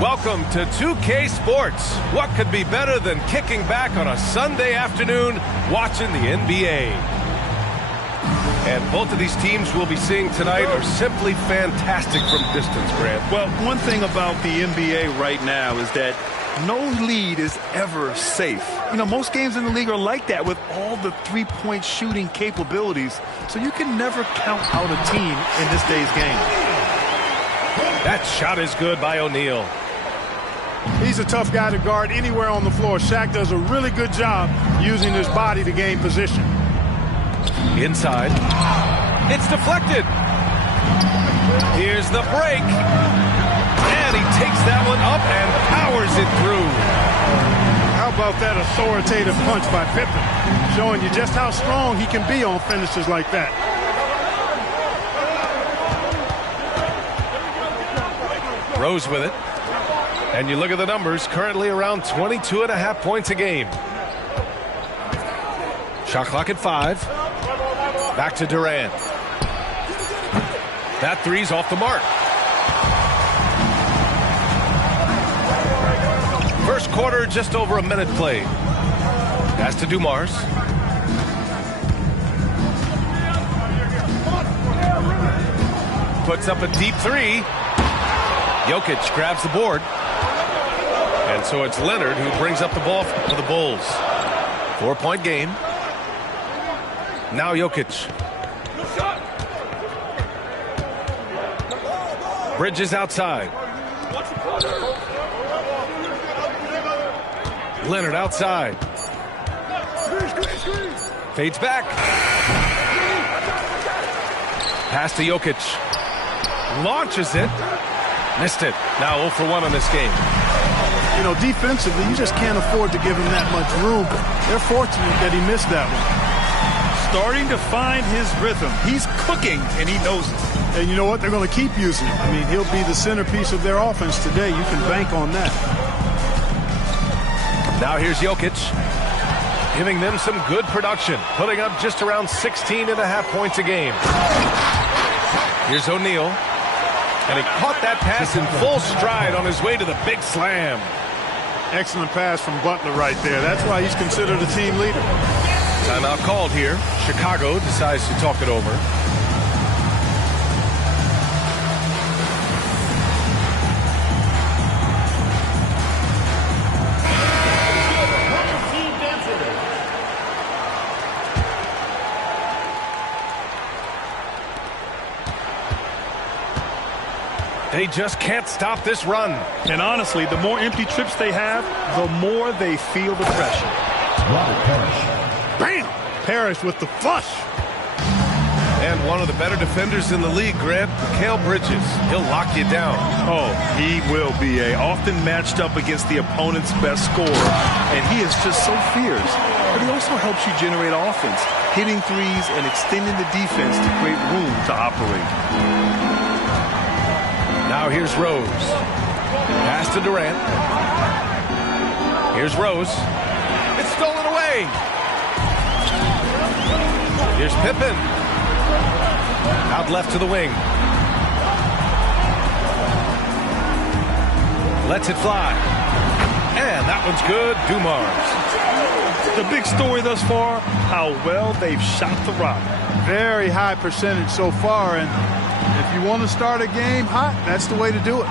Welcome to 2K Sports. What could be better than kicking back on a Sunday afternoon watching the NBA? And both of these teams we'll be seeing tonight are simply fantastic from distance, Grant. Well, one thing about the NBA right now is that no lead is ever safe. You know, most games in the league are like that with all the three-point shooting capabilities, so you can never count out a team in this day's game. That shot is good by O'Neal. He's a tough guy to guard anywhere on the floor. Shaq does a really good job using his body to gain position. Inside. It's deflected. Here's the break. And he takes that one up and powers it through. How about that authoritative punch by Pippen? Showing you just how strong he can be on finishes like that. Rose with it. And you look at the numbers, currently around 22.5 points a game. Shot clock at 5. Back to Durant. That three's off the mark. First quarter, just over a minute played. Pass to Dumars. Puts up a deep three. Jokic grabs the board. And so it's Leonard who brings up the ball for the Bulls. 4-point game. Now Jokic. Bridges outside. Leonard outside. Fades back. Pass to Jokic. Launches it. Missed it. Now 0 for 1 on this game. You know, defensively, you just can't afford to give him that much room. They're fortunate that he missed that one. Starting to find his rhythm. He's cooking, and he knows it. And you know what? They're going to keep using him. I mean, he'll be the centerpiece of their offense today. You can bank on that. Now here's Jokic, giving them some good production, putting up just around 16.5 points a game. Here's O'Neal. And he caught that pass in full stride on his way to the big slam. Excellent pass from Butler right there. That's why he's considered a team leader. Timeout called here. Chicago decides to talk it over. They just can't stop this run. And honestly, the more empty trips they have, the more they feel the pressure. Bam! Parrish with the flush. And one of the better defenders in the league, Grant, Mikal Bridges. He'll lock you down. Oh, he will be often matched up against the opponent's best scorer. And he is just so fierce. But he also helps you generate offense, hitting threes and extending the defense to create room to operate. Now here's Rose. Pass to Durant. Here's Rose. It's stolen away. Here's Pippen. Out left to the wing. Lets it fly. And that one's good. Dumars. The big story thus far, how well they've shot the rock. Very high percentage so far, and if you want to start a game hot, that's the way to do it.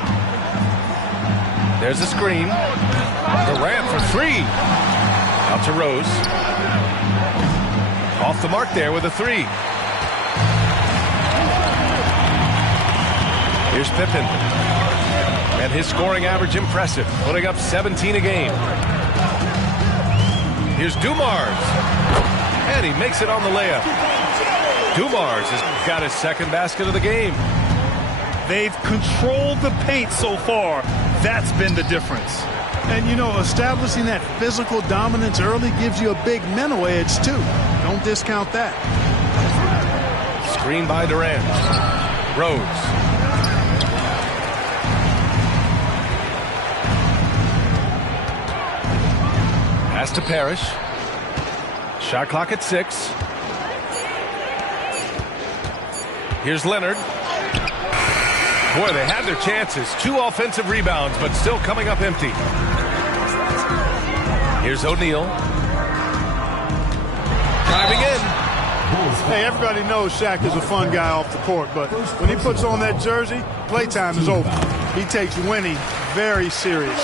There's a screen. Durant for 3. Out to Rose. Off the mark there with a 3. Here's Pippen. And his scoring average impressive, putting up 17 a game. Here's Dumars. And he makes it on the layup. Dumars has got his second basket of the game. They've controlled the paint so far. That's been the difference. And, you know, establishing that physical dominance early gives you a big mental edge, too. Don't discount that. Screen by Durant. Rose. Pass to Parrish. Shot clock at 6. Here's Leonard. Boy, they had their chances. 2 offensive rebounds, but still coming up empty. Here's O'Neal. Driving in. Hey, everybody knows Shaq is a fun guy off the court, but when he puts on that jersey, playtime is over. He takes winning very seriously.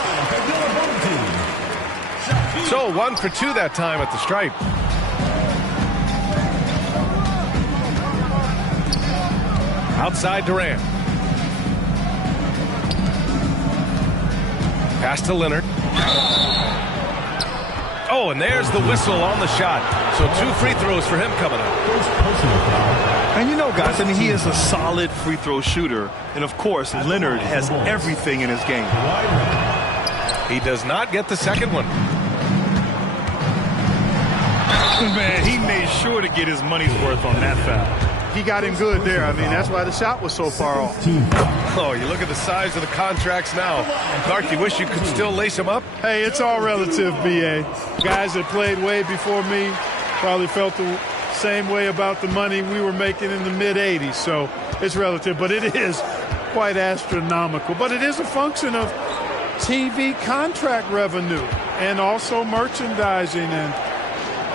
So 1 for 2 that time at the stripe. Outside Durant. Pass to Leonard. Oh, and there's the whistle on the shot. So 2 free throws for him coming up. And you know, guys, I mean, he is a solid free throw shooter. And, of course, Leonard has everything in his game. He does not get the second one. Man, he made sure to get his money's worth on that foul. He got him good there. I mean, that's why the shot was so far off. Oh, you look at the size of the contracts now. Clark, you wish you could still lace them up? Hey, it's all relative, B.A. Guys that played way before me probably felt the same way about the money we were making in the mid-'80s. So it's relative, but it is quite astronomical. But it is a function of TV contract revenue and also merchandising and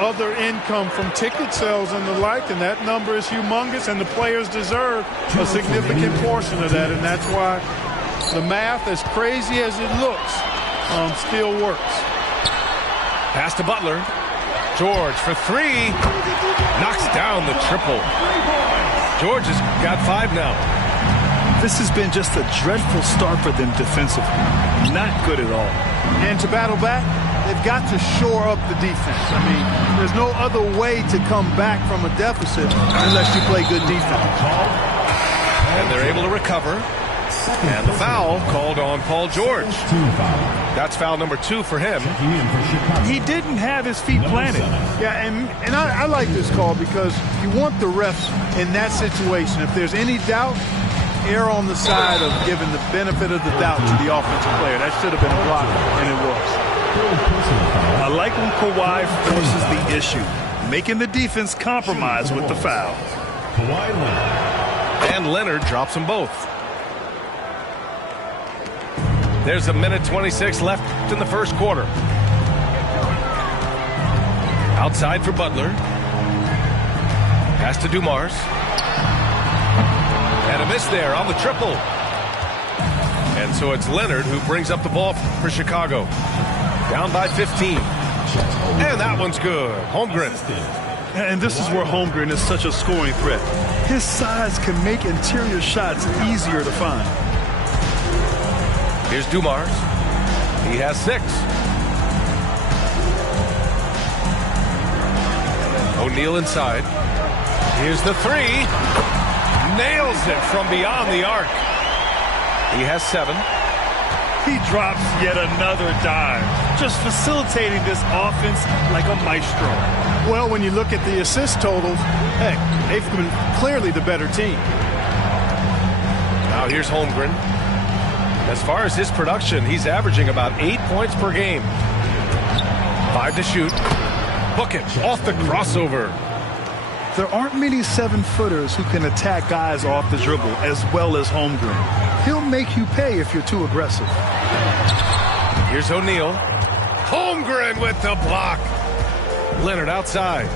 other income from ticket sales and the like, and that number is humongous, and the players deserve a significant portion of that, and that's why the math, as crazy as it looks, still works. Pass to Butler. George for 3. Knocks down the triple. George has got 5 now. This has been just a dreadful start for them defensively. Not good at all. And to battle back, they've got to shore up the defense. I mean, there's no other way to come back from a deficit unless you play good defense. And they're able to recover. And the foul called on Paul George. That's foul number 2 for him. He didn't have his feet planted. Yeah, and I like this call because you want the refs in that situation. If there's any doubt, err on the side of giving the benefit of the doubt to the offensive player. That should have been a block, and it was. I like when Kawhi forces the issue, making the defense compromise with the foul. And Leonard drops them both. There's a minute 26 left in the first quarter. Outside for Butler. Pass to Dumars. And a miss there on the triple. And so it's Leonard who brings up the ball for Chicago. Down by 15. And that one's good. Holmgren. And this is where Holmgren is such a scoring threat. His size can make interior shots easier to find. Here's Dumars. He has 6. O'Neal inside. Here's the 3. Nails it from beyond the arc. He has 7. He drops yet another dime, just facilitating this offense like a maestro. Well, when you look at the assist totals, heck, they've been clearly the better team. Now here's Holmgren. As far as his production, he's averaging about 8 points per game. 5 to shoot. Book it off the crossover. There aren't many 7-footers who can attack guys off the dribble as well as Holmgren. He'll make you pay if you're too aggressive. Here's O'Neal. Holmgren with the block. Leonard outside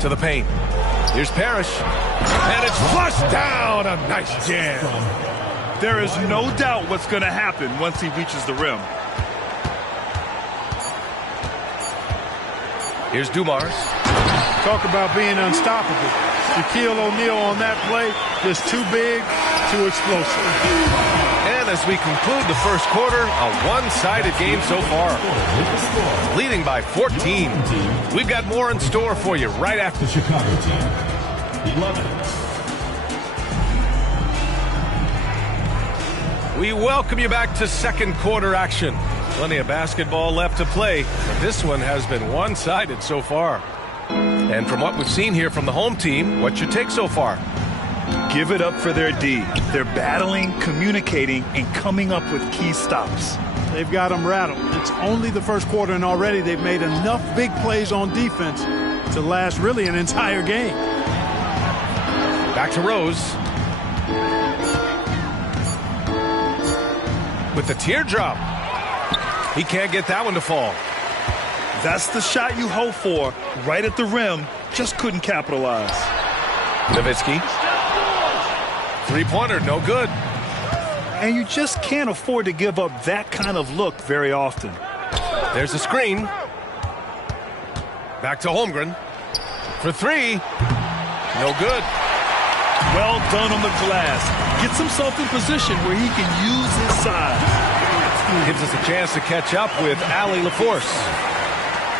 to the paint. Here's Parrish. And it's flushed down. A nice jam. There is no doubt what's going to happen once he reaches the rim. Here's Dumars. Talk about being unstoppable. Shaquille O'Neal on that play, just too big, too explosive. And as we conclude the first quarter, a one-sided game so far. Leading by 14. We've got more in store for you right after the Chicago team. 11. We welcome you back to second quarter action. Plenty of basketball left to play, but this one has been one-sided so far. And from what we've seen here from the home team, what's your take so far? Give it up for their D. They're battling, communicating, and coming up with key stops. They've got them rattled. It's only the first quarter, and already they've made enough big plays on defense to last really an entire game. Back to Rose. with the teardrop. He can't get that one to fall. That's the shot you hope for, right at the rim. Just couldn't capitalize. Nowitzki. Three-pointer, no good. And you just can't afford to give up that kind of look very often. There's a screen. Back to Holmgren. For three. No good. Well done on the glass. Gets himself in position where he can use his size. Gives us a chance to catch up with Allie LaForce.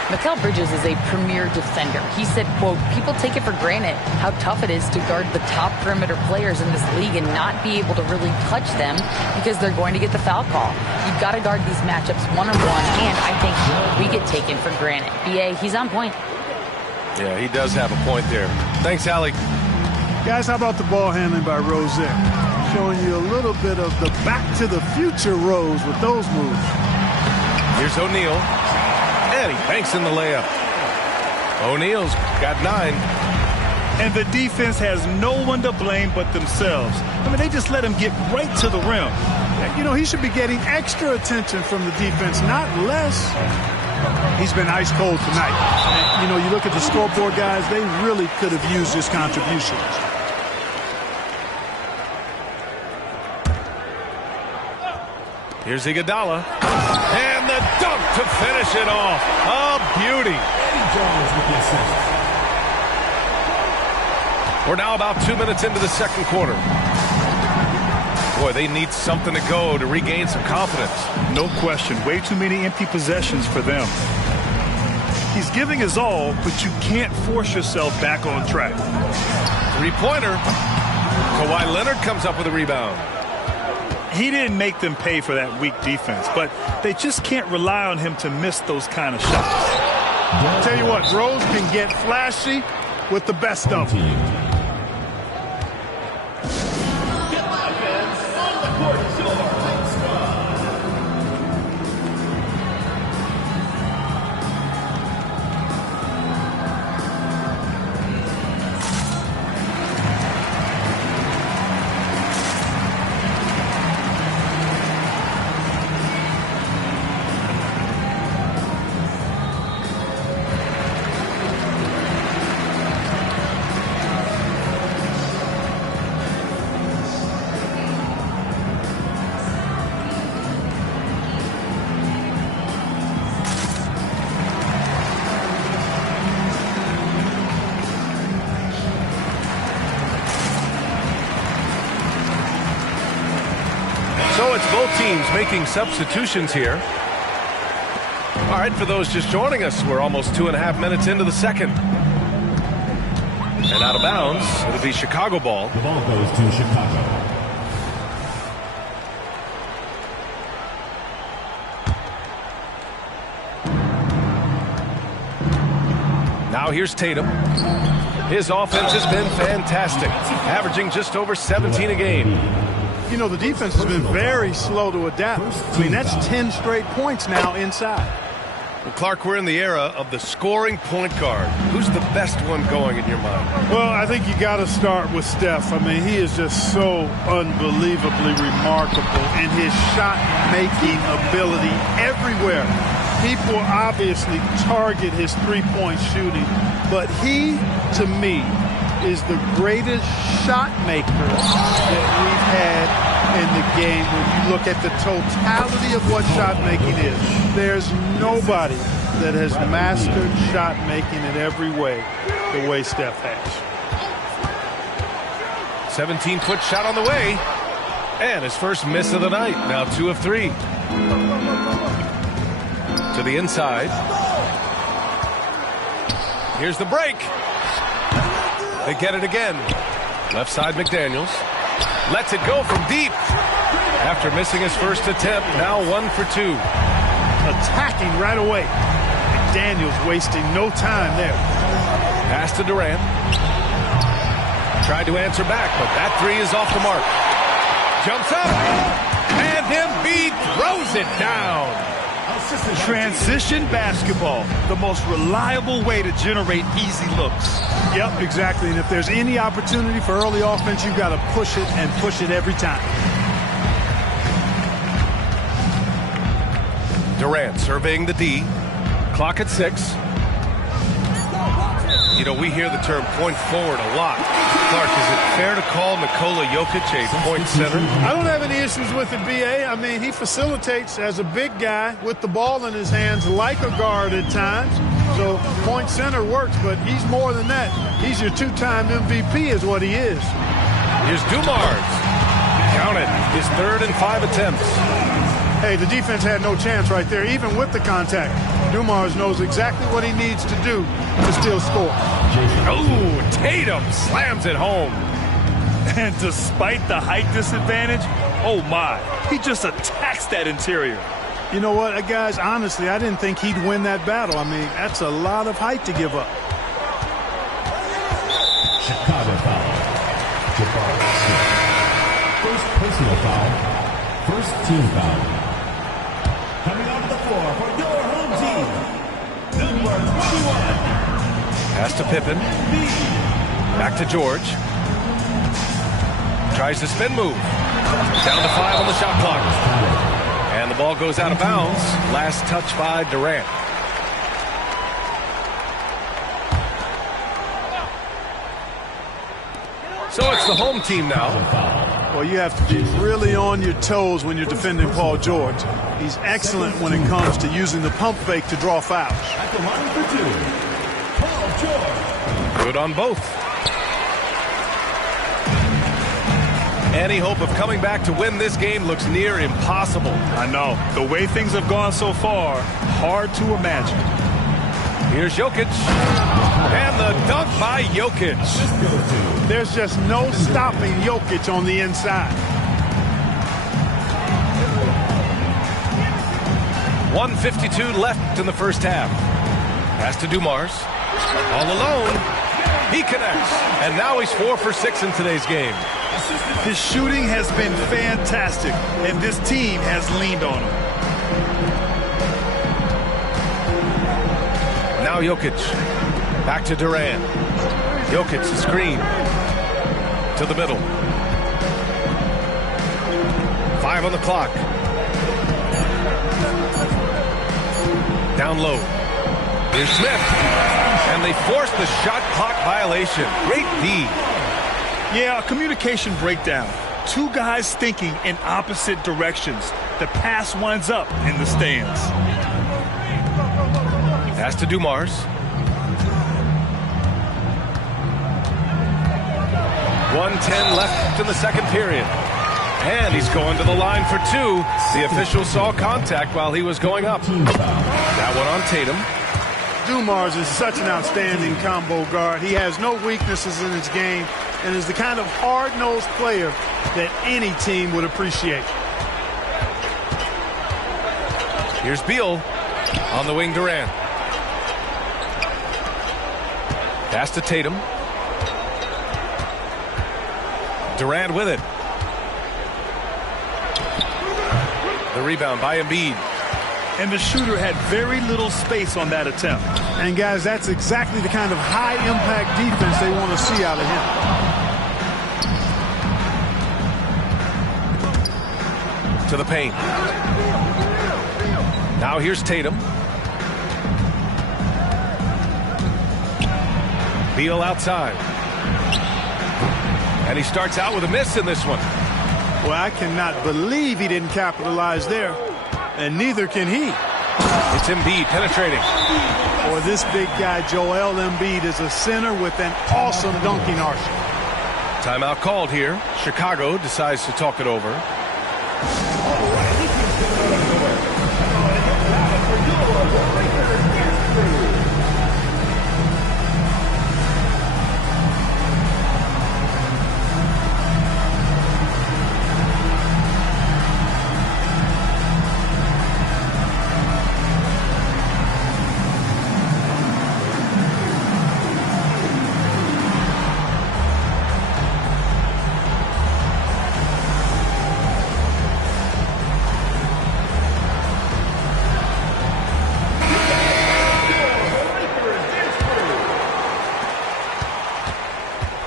Mikal Bridges is a premier defender. He said, quote, people take it for granted how tough it is to guard the top perimeter players in this league and not be able to really touch them because they're going to get the foul call. You've got to guard these matchups one-on-one, and I think we get taken for granted. BA, he's on point. Yeah, he does have a point there. Thanks, Allie. Guys, how about the ball handling by Rozier? Showing you a little bit of the back-to-the-future Rose with those moves. Here's O'Neal. And he banks in the layup. O'Neal's got 9. And the defense has no one to blame but themselves. I mean, they just let him get right to the rim. You know, he should be getting extra attention from the defense, not less. He's been ice cold tonight. And, you know, you look at the scoreboard, guys, they really could have used his contribution. Here's Iguodala. And the dunk to finish it off. A beauty. We're now about 2 minutes into the second quarter. Boy, they need something to go to regain some confidence. No question. Way too many empty possessions for them. He's giving his all, but you can't force yourself back on track. Three-pointer. Kawhi Leonard comes up with a rebound. He didn't make them pay for that weak defense, but they just can't rely on him to miss those kind of shots. I'll tell you what, Rose can get flashy with the best of them. So it's both teams making substitutions here. All right, for those just joining us, we're almost 2.5 minutes into the second. And out of bounds, it'll be Chicago ball. The ball goes to Chicago. Now here's Tatum. His offense has been fantastic, averaging just over 17 a game. You know, the defense has been very slow to adapt. I mean, that's 10 straight points now inside. Well, Clark, we're in the era of the scoring point guard. Who's the best one going in your mind? Well, I think you got to start with Steph. I mean, he is just so unbelievably remarkable in his shot-making ability everywhere. People obviously target his three-point shooting, but he, to me, is the greatest shot maker that we've had in the game. When you look at the totality of what shot making is, there's nobody that has mastered shot making in every way the way Steph has. 17-foot shot on the way, and his first miss of the night. Now 2 of 3 to the inside. Here's the break. They get it again. Left side, McDaniels. Lets it go from deep. After missing his first attempt, now 1 for 2. Attacking right away. McDaniels wasting no time there. Pass to Durant. Tried to answer back, but that three is off the mark. Jumps up. And Embiid throws it down. Transition basketball, the most reliable way to generate easy looks. Yep, exactly. And if there's any opportunity for early offense, you've got to push it and push it every time. Durant surveying the D. Clock at 6. You know, we hear the term point forward a lot. Clark, is it fair to call Nikola Jokic a point center? I don't have any issues with it, B.A. I mean, he facilitates as a big guy with the ball in his hands like a guard at times. So point center works, but he's more than that. He's your two-time MVP is what he is. Here's Dumars. Count it. His 3rd and 5 attempts. Hey, the defense had no chance right there, even with the contact. Dumars knows exactly what he needs to do to still score. Oh, Tatum slams it home. And despite the height disadvantage, oh my, he just attacks that interior. You know what, guys, honestly, I didn't think he'd win that battle. I mean, that's a lot of height to give up. Chicago foul. Jabari Smith. First personal foul. First team foul. Coming onto the floor for your home team, number 21. Pass to Pippen. Back to George. Tries to spin move. Down to 5 on the shot clock. And the ball goes out of bounds. Last touch by Durant. So it's the home team now. Well, you have to be really on your toes when you're defending Paul George. He's excellent when it comes to using the pump fake to draw fouls. At the line for 2, Paul George. Good on both. Any hope of coming back to win this game looks near impossible. I know. The way things have gone so far, hard to imagine. Here's Jokic. And the dunk by Jokic. There's just no stopping Jokic on the inside. 1:52 left in the first half. Pass to Dumars. All alone. He connects. And now he's 4 for 6 in today's game. His shooting has been fantastic, and this team has leaned on him. Now Jokic. Back to Durant. Jokic, the screen. To the middle. 5 on the clock. Down low. Here's Smith. And they force the shot clock violation. Great D. Yeah, a communication breakdown. Two guys thinking in opposite directions. The pass winds up in the stands. Pass to Dumars. 1:10 left in the second period. And he's going to the line for 2. The official saw contact while he was going up. That one on Tatum. Dumars is such an outstanding combo guard. He has no weaknesses in his game and is the kind of hard-nosed player that any team would appreciate. Here's Beal on the wing. Durant. Pass to Tatum. Durant with it. The rebound by Embiid. And the shooter had very little space on that attempt. And guys, that's exactly the kind of high-impact defense they want to see out of him. To the paint. Now here's Tatum. Beal outside. And he starts out with a miss in this one. Well, I cannot believe he didn't capitalize there. And neither can he. It's Embiid penetrating. Boy, this big guy, Joel Embiid, is a center with an awesome dunking arsenal. Timeout called here. Chicago decides to talk it over.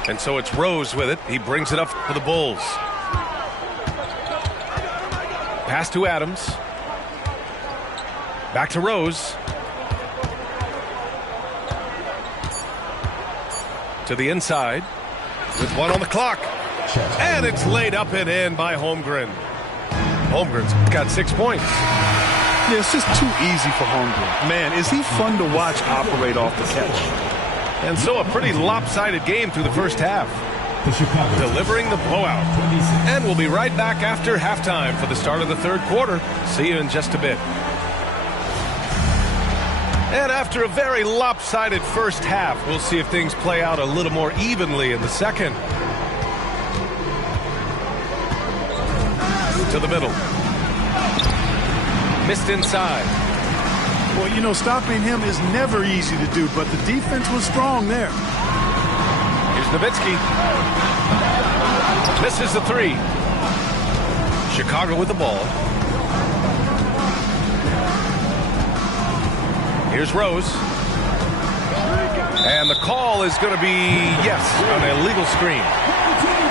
And so it's Rose with it. He brings it up for the Bulls. Pass to Adams. Back to Rose. To the inside with 1 on the clock. And it's laid up and in by Holmgren. Holmgren's got 6 points. Yeah, it's just too easy for Holmgren. Man, is he fun to watch operate off the catch. And so a pretty lopsided game through the first half. Delivering the blowout. And we'll be right back after halftime for the start of the third quarter. See you in just a bit. And after a very lopsided first half, we'll see if things play out a little more evenly in the second. To the middle. Missed inside. Well, you know, stopping him is never easy to do, but the defense was strong there. Here's Nowitzki. Misses the 3. Chicago with the ball. Here's Rose. And the call is going to be, yes, an illegal screen.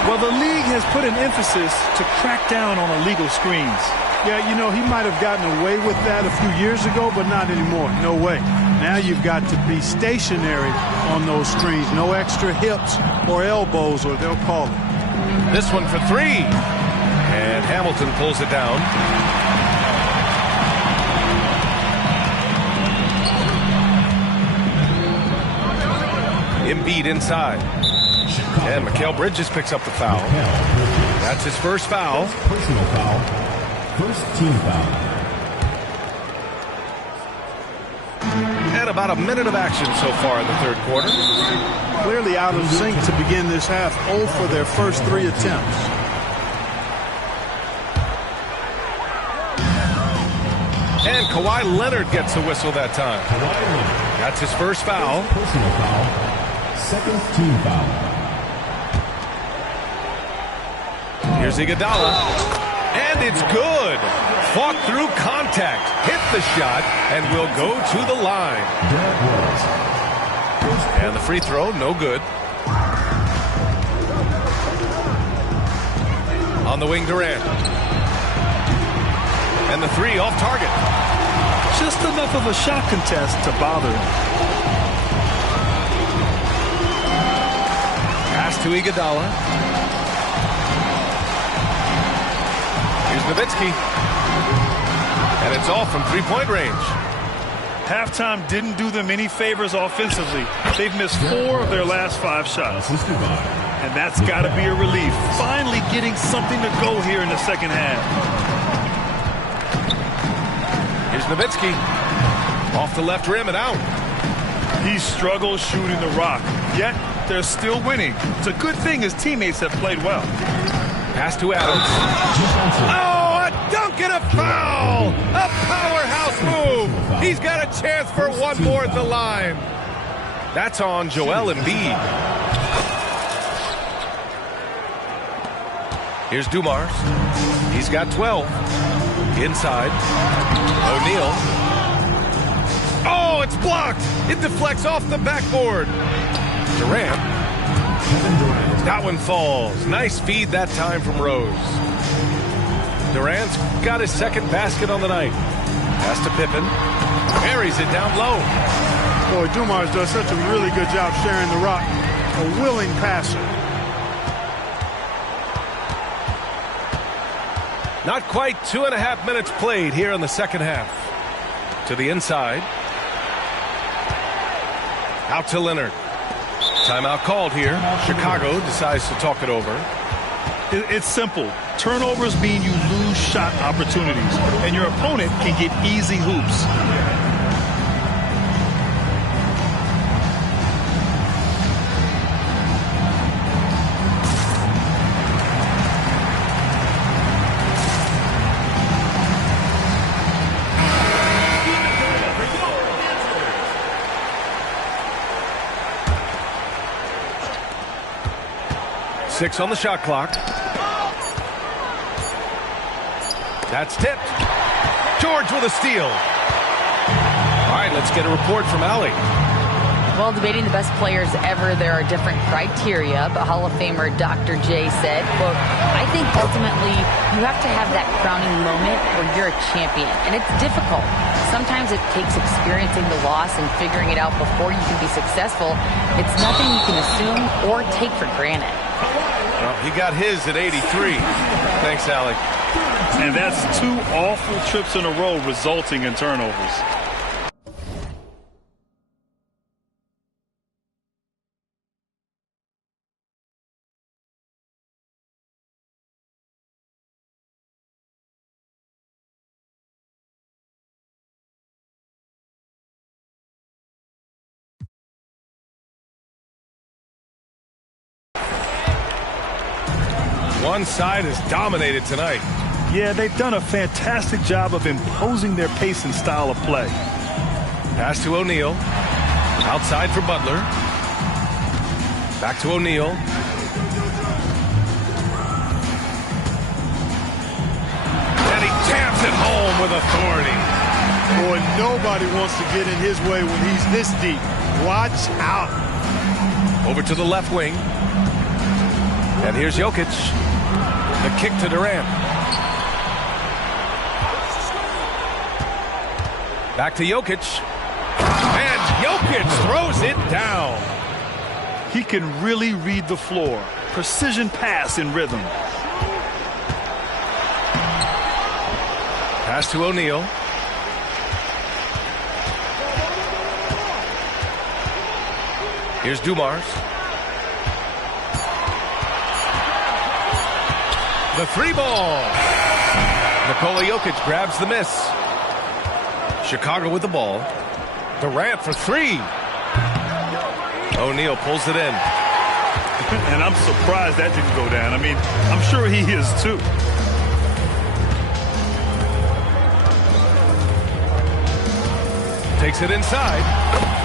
Well, the league has put an emphasis to crack down on illegal screens. Yeah, you know, he might have gotten away with that a few years ago, but not anymore. No way. Now you've got to be stationary on those screens. No extra hips or elbows, or they'll call it. This one for 3. And Hamilton pulls it down. Embiid inside. And Mikal Bridges picks up the foul. That's his first foul. Personal foul. First team foul. And about a minute of action so far in the third quarter. Clearly out of sync to begin this half. 0 for their first 3 attempts. And Kawhi Leonard gets a whistle that time. That's his first foul. Personal foul. Second team foul. Here's Iguodala. And it's good. Fought through contact. Hit the shot and will go to the line. And the free throw, no good. On the wing, Durant. And the 3 off target. Just enough of a shot contest to bother him. Pass to Iguodala. Here's Nowitzki. And it's off from 3-point range. Halftime didn't do them any favors offensively. They've missed 4 of their last 5 shots. And that's got to be a relief. Finally getting something to go here in the second half. Here's Nowitzki. Off the left rim and out. He struggles shooting the rock, yet they're still winning. It's a good thing his teammates have played well. Pass to Adams. Oh, a dunk and a foul! A powerhouse move! He's got a chance for one more at the line. That's on Joel Embiid. Here's Dumars. He's got 12. Inside. O'Neal. Oh, it's blocked! It deflects off the backboard. Durant. That one falls. Nice feed that time from Rose. Durant's got his second basket on the night. Pass to Pippen. Buries it down low. Boy, Dumars does such a really good job sharing the rock. A willing passer. Not quite 2.5 minutes played here in the second half. To the inside. Out to Leonard. Timeout called here. Chicago decides to talk it over. It's simple. Turnovers mean you lose shot opportunities, and your opponent can get easy hoops. Six on the shot clock. That's tipped. George with a steal. All right, let's get a report from Allie. Well, debating the best players ever, there are different criteria, but Hall of Famer Dr. J said, quote, I think ultimately you have to have that crowning moment where you're a champion, and it's difficult. Sometimes it takes experiencing the loss and figuring it out before you can be successful. It's nothing you can assume or take for granted. Well, he got his at 83. Thanks, Alec. And that's 2 awful trips in a row resulting in turnovers. One side is dominated tonight. Yeah, they've done a fantastic job of imposing their pace and style of play. Pass to O'Neal. Outside for Butler. Back to O'Neal. And he jams it home with authority. Boy, nobody wants to get in his way when he's this deep. Watch out. Over to the left wing. And here's Jokic. The kick to Durant. Back to Jokic. And Jokic throws it down. He can really read the floor. Precision pass in rhythm. Pass to O'Neal. Here's Dumars. The 3-ball. Nikola Jokic grabs the miss. Chicago with the ball. Durant for 3. O'Neal pulls it in. And I'm surprised that didn't go down. I mean, I'm sure he is too. Takes it inside.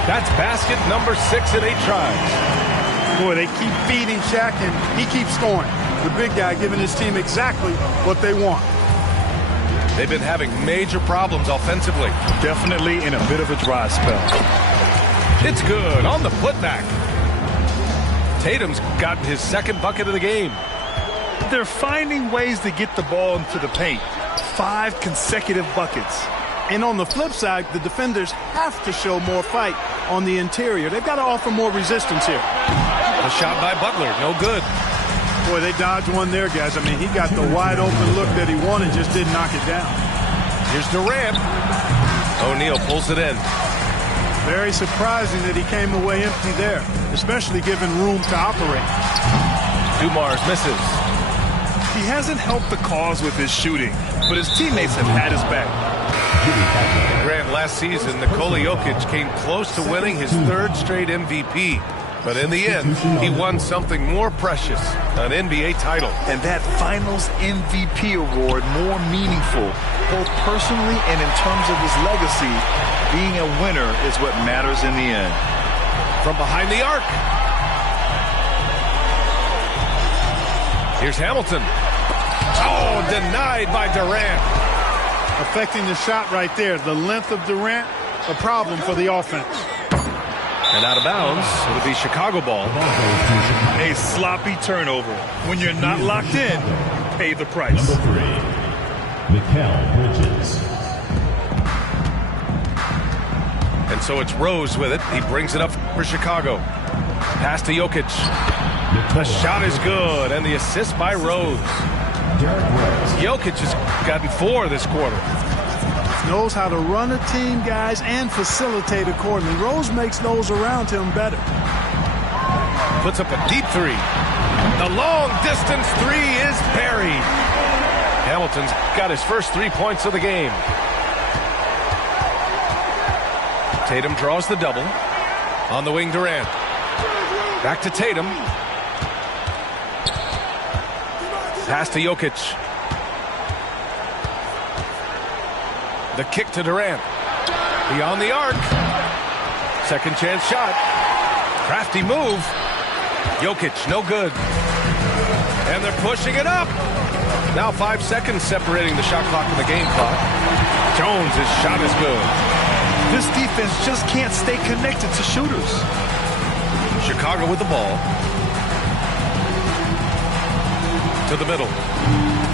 That's basket number 6 in 8 tries. Boy, they keep feeding Shaq, and he keeps scoring. The big guy giving his team exactly what they want. They've been having major problems offensively. Definitely in a bit of a dry spell. It's good on the putback. Tatum's gotten his 2nd bucket of the game. They're finding ways to get the ball into the paint. 5 consecutive buckets. And on the flip side, the defenders have to show more fight on the interior. They've got to offer more resistance here. The shot by Butler, no good. Boy, they dodged one there, guys. I mean, he got the wide open look that he wanted, just didn't knock it down. Here's Durant. O'Neal pulls it in. Very surprising that he came away empty there, especially given room to operate. Dumars misses. He hasn't helped the cause with his shooting, but his teammates have had his back. Grant, last season, Nikola Jokic came close to winning his 3rd straight MVP. But in the end, he won something more precious, an NBA title. And that Finals MVP award more meaningful, both personally and in terms of his legacy. Being a winner is what matters in the end. From behind the arc. Here's Hamilton. Oh, denied by Durant. Affecting the shot right there. The length of Durant, a problem for the offense. And out of bounds, it'll be Chicago ball. A sloppy turnover. When you're not locked in, pay the price. Number 3, Mikal Bridges. And so it's Rose with it. He brings it up for Chicago. Pass to Jokic. The shot is good, and the assist by Rose. Jokic has gotten 4 this quarter. Knows how to run a team, guys, and facilitate accordingly. Rose makes those around him better. Puts up a deep 3. The long-distance 3 is buried. Hamilton's got his first 3 points of the game. Tatum draws the double. On the wing, Durant. Back to Tatum. Pass to Jokic. The kick to Durant. Beyond the arc. Second chance shot. Crafty move. Jokic, no good. And they're pushing it up. Now 5 seconds separating the shot clock from the game clock. Jones' shot is good. This defense just can't stay connected to shooters. Chicago with the ball. To the middle.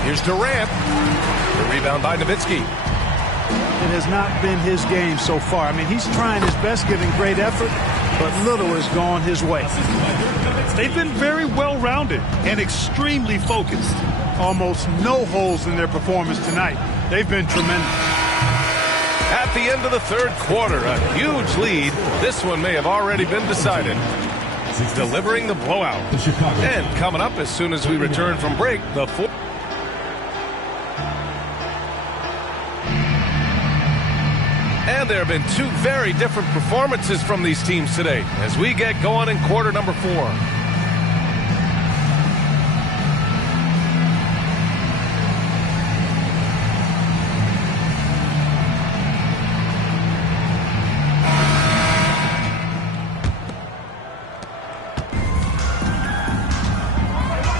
Here's Durant. The rebound by Nowitzki. It has not been his game so far. I mean, he's trying his best, giving great effort, but little has gone his way. They've been very well-rounded and extremely focused. Almost no holes in their performance tonight. They've been tremendous. At the end of the third quarter, a huge lead. This one may have already been decided. Delivering the blowout. And coming up as soon as we return from break, the fourth. And there have been two very different performances from these teams today as we get going in quarter number 4.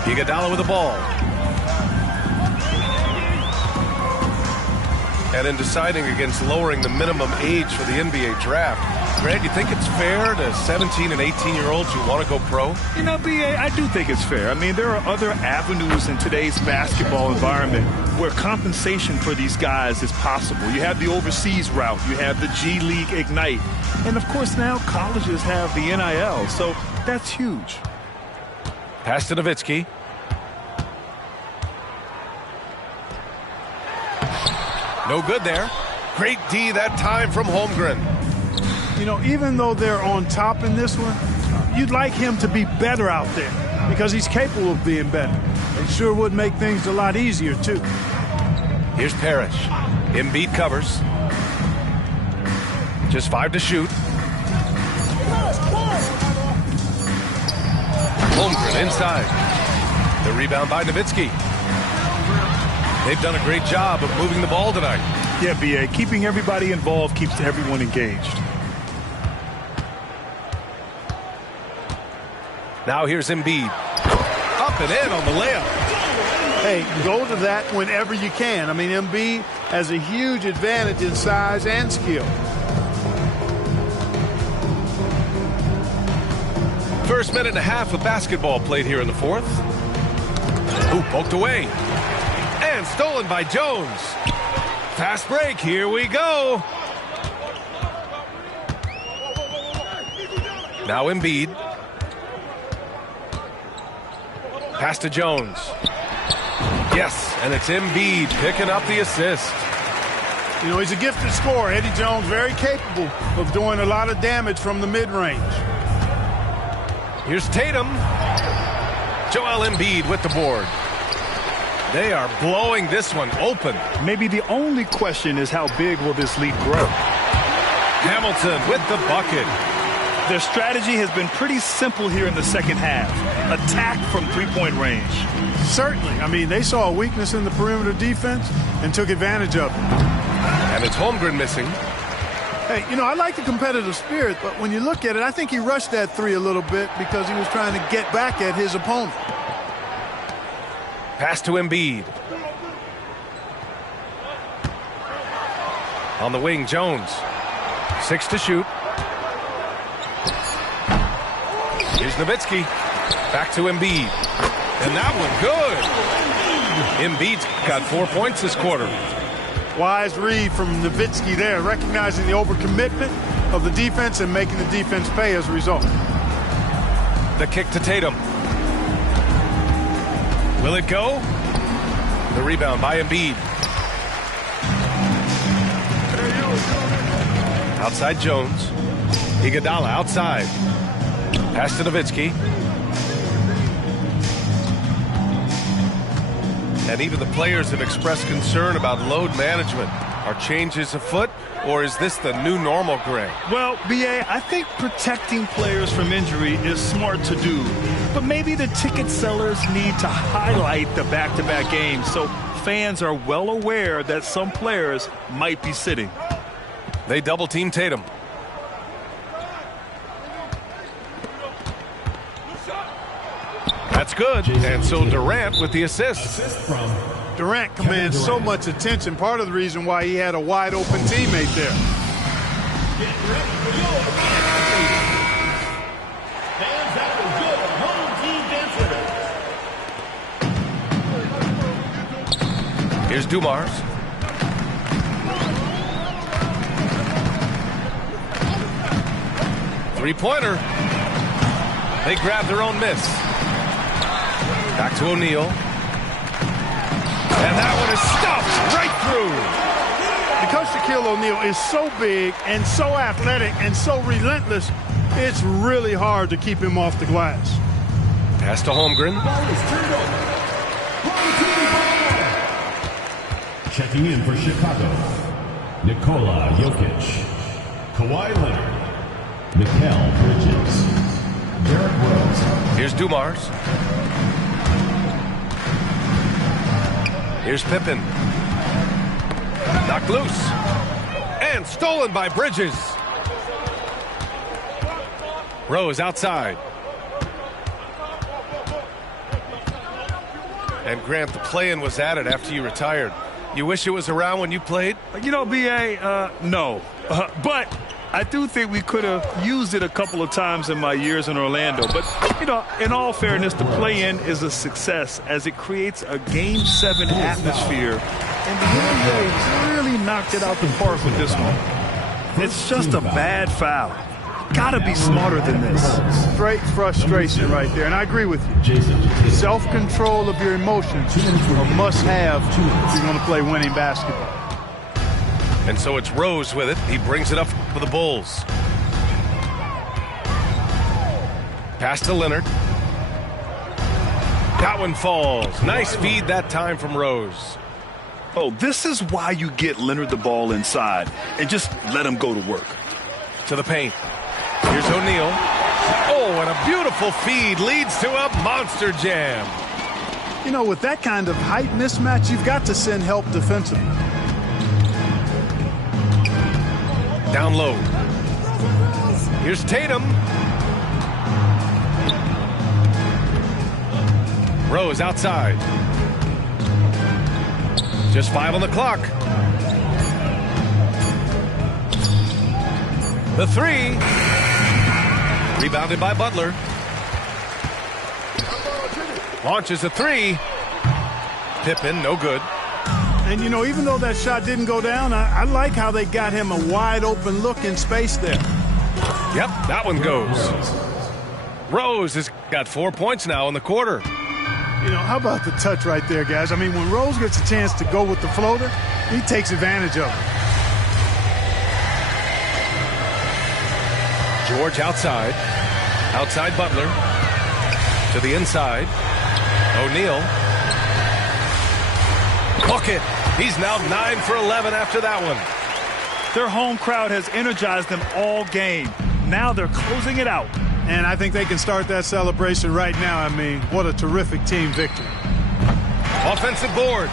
Iguodala with the ball. And in deciding against lowering the minimum age for the NBA draft, Greg, you think it's fair to 17 and 18-year-olds who want to go pro? You know, B.A., I do think it's fair. I mean, there are other avenues in today's basketball environment where compensation for these guys is possible. You have the overseas route. You have the G League Ignite. And, of course, now colleges have the NIL, so that's huge. Pass to Nowitzki. No good there. Great D that time from Holmgren. You know, even though they're on top in this one, you'd like him to be better out there because he's capable of being better. It sure would make things a lot easier, too. Here's Parrish. Embiid covers. Just 5 to shoot. Holmgren inside. The rebound by Nowitzki. They've done a great job of moving the ball tonight. Yeah, B.A., keeping everybody involved keeps everyone engaged. Now here's Embiid. Up and in on the layup. Hey, go to that whenever you can. I mean, Embiid has a huge advantage in size and skill. First minute and a half of basketball played here in the fourth. Ooh, poked away. And stolen by Jones. Fast break, here we go. Now Embiid. Pass to Jones. Yes, and it's Embiid picking up the assist. You know, he's a gifted scorer. Eddie Jones, very capable of doing a lot of damage from the mid-range. Here's Tatum. Joel Embiid with the board. They are blowing this one open. Maybe the only question is how big will this lead grow? Hamilton with the bucket. Their strategy has been pretty simple here in the second half. Attack from three-point range. Certainly. I mean, they saw a weakness in the perimeter defense and took advantage of it. And it's Holmgren missing. Hey, you know, I like the competitive spirit, but when you look at it, I think he rushed that three a little bit because he was trying to get back at his opponent. Pass to Embiid. On the wing, Jones. 6 to shoot. Here's Nowitzki. Back to Embiid. And that one good. Embiid's got 4 points this quarter. Wise read from Nowitzki there, recognizing the overcommitment of the defense and making the defense pay as a result. The kick to Tatum. Will it go? The rebound by Embiid. Outside Jones. Iguodala outside. Pass to Nowitzki. And even the players have expressed concern about load management. Are changes afoot, or is this the new normal, Greg? Well, B.A., I think protecting players from injury is smart to do. But maybe the ticket sellers need to highlight the back-to-back games so fans are well aware that some players might be sitting. They double-team Tatum. That's good. And so Durant with the assist. Durant commands so much attention. Part of the reason why he had a wide-open teammate there. Get ready for your fans, that was your home team dancer. Here's Dumars. Three-pointer. They grab their own miss. Back to O'Neal. And that one is stuffed right through. Because Shaquille O'Neal is so big and so athletic and so relentless, it's really hard to keep him off the glass. Pass to Holmgren. Ball is turned over. Checking in for Chicago, Nikola Jokic, Kawhi Leonard, Mikal Bridges, Derrick Rose. Here's Dumars. Here's Pippen. Knocked loose. And stolen by Bridges. Rose outside. And Grant, the play-in was added after you retired. You wish it was around when you played? You know, B.A., no. But I do think we could have used it a couple of times in my years in Orlando. But, you know, in all fairness, the play-in is a success as it creates a Game 7 atmosphere. And the NBA really knocked it out the park with this one. It's just a bad foul. Gotta be smarter than this. Straight frustration right there, and I agree with you. Self-control of your emotions are must-have if you're going to play winning basketball. And so it's Rose with it. He brings it up for the Bulls. Pass to Leonard. That one falls. Nice feed that time from Rose. Oh, this is why you get Leonard the ball inside and just let him go to work. To the paint. Here's O'Neal. Oh, and a beautiful feed leads to a monster jam. You know, with that kind of height mismatch, you've got to send help defensively. Down low. Here's Tatum. Rose outside. Just 5 on the clock. The three. Rebounded by Butler. Launches a three. Pippen, no good. And, you know, even though that shot didn't go down, I like how they got him a wide-open look in space there. Yep, that one goes. Rose has got 4 points now in the quarter. You know, how about the touch right there, guys? I mean, when Rose gets a chance to go with the floater, he takes advantage of it. George outside. Outside Butler. To the inside. O'Neal. Bucket. He's now 9 for 11 after that one. Their home crowd has energized them all game. Now they're closing it out. And I think they can start that celebration right now. I mean, what a terrific team victory. Offensive board.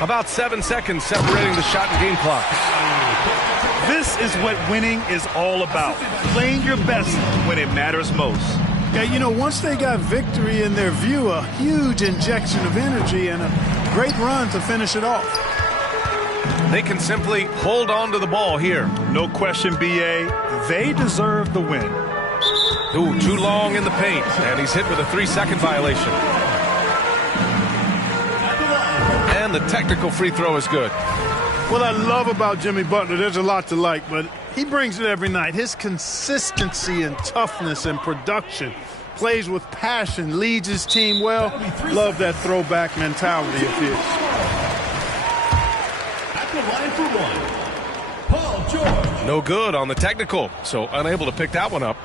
About 7 seconds separating the shot and game clock. This is what winning is all about. Playing your best when it matters most. Yeah, you know, once they got victory in their view, a huge injection of energy and a great run to finish it off. They can simply hold on to the ball here. No question, B.A. They deserve the win. Ooh, too long in the paint, and he's hit with a 3-second violation. And the technical free throw is good. What I love about Jimmy Butler, there's a lot to like, but he brings it every night. His consistency and toughness and production, plays with passion, leads his team well. Love that throwback mentality of his. At the line for one, Paul George. No good on the technical, so unable to pick that one up.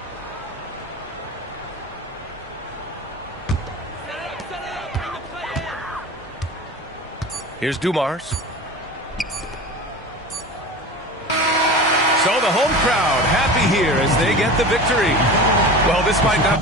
Here's Dumars. So the home crowd happy here as they get the victory. Well, this might not